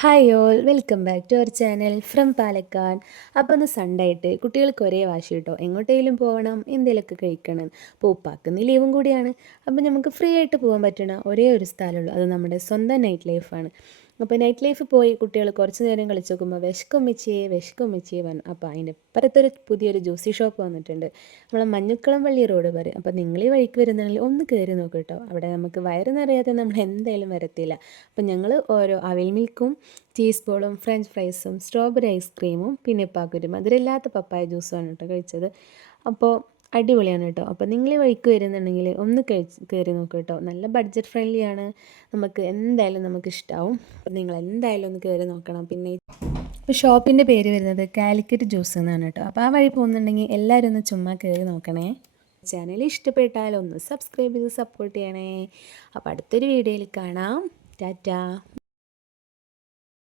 Hi all welcome back to our channel from Palakkad. അപ്പോൾ ഒന്ന് Sunday ആയിട്ട് കുട്ടികൾക്ക് ഒരേ വാശി കേട്ടോ, എങ്ങോട്ടെങ്കിലും പോകണം, എന്തെങ്കിലുമൊക്കെ കഴിക്കണം. അപ്പോൾ ഉപ്പാക്കുന്ന ലീവും കൂടിയാണ്. അപ്പോൾ നമുക്ക് ഫ്രീ ആയിട്ട് പോകാൻ പറ്റണ ഒരേ ഒരു സ്ഥലമുള്ളൂ, അത് നമ്മുടെ സ്വന്തം നൈറ്റ് ലൈഫാണ്. അപ്പോൾ നൈറ്റ് ലൈഫ് പോയി കുട്ടികൾ കുറച്ച് നേരം കളിച്ച് നോക്കുമ്പോൾ വിശക്കും വെച്ചേ പറഞ്ഞു. അപ്പോൾ അതിൻ്റെ അപ്പുറത്തൊരു പുതിയൊരു ജ്യൂസി ഷോപ്പ് വന്നിട്ടുണ്ട്. നമ്മളെ മഞ്ഞക്കുളം വള്ളി റോഡ് പറയും. അപ്പോൾ നിങ്ങൾ ഈ വഴിക്ക് വരുന്നുണ്ടെങ്കിൽ ഒന്ന് കയറി നോക്ക് കേട്ടോ. അവിടെ നമുക്ക് വയറ് നിറയാതെ നമ്മൾ എന്തായാലും വരത്തില്ല. അപ്പം ഞങ്ങൾ ഓരോ അവിൽ മിൽക്കും ചീസ് ബോളും ഫ്രഞ്ച് ഫ്രൈസും സ്ട്രോബെറി ഐസ്ക്രീമും പിന്നെ ഇപ്പാക്കൊരു മധുരമില്ലാത്ത പപ്പായ ജ്യൂസുമാണ് കേട്ടോ കഴിച്ചത്. അപ്പോൾ അടിപൊളിയാണ് കേട്ടോ. അപ്പോൾ നിങ്ങൾ ഈ വഴിക്ക് വരുന്നുണ്ടെങ്കിൽ ഒന്ന് കയറി നോക്കുക കേട്ടോ. നല്ല ബഡ്ജറ്റ് ഫ്രണ്ട്ലി ആണ്. നമുക്ക് എന്തായാലും നമുക്ക് ഇഷ്ടമാവും. അപ്പോൾ നിങ്ങൾ എന്തായാലും ഒന്ന് കയറി നോക്കണം. പിന്നെ ഇപ്പോൾ ഷോപ്പിൻ്റെ പേര് വരുന്നത് കാലിക്കറ്റ് ജ്യൂസ് എന്നാണ് കേട്ടോ. അപ്പോൾ ആ വഴി പോകുന്നുണ്ടെങ്കിൽ എല്ലാവരും ഒന്ന് ചുമ്മാ കയറി നോക്കണേ. ചാനൽ ഇഷ്ടപ്പെട്ടാൽ ഒന്ന് സബ്സ്ക്രൈബ് ചെയ്ത് സപ്പോർട്ട് ചെയ്യണേ. അപ്പോൾ അടുത്തൊരു വീഡിയോയിൽ കാണാം. ടാറ്റാ.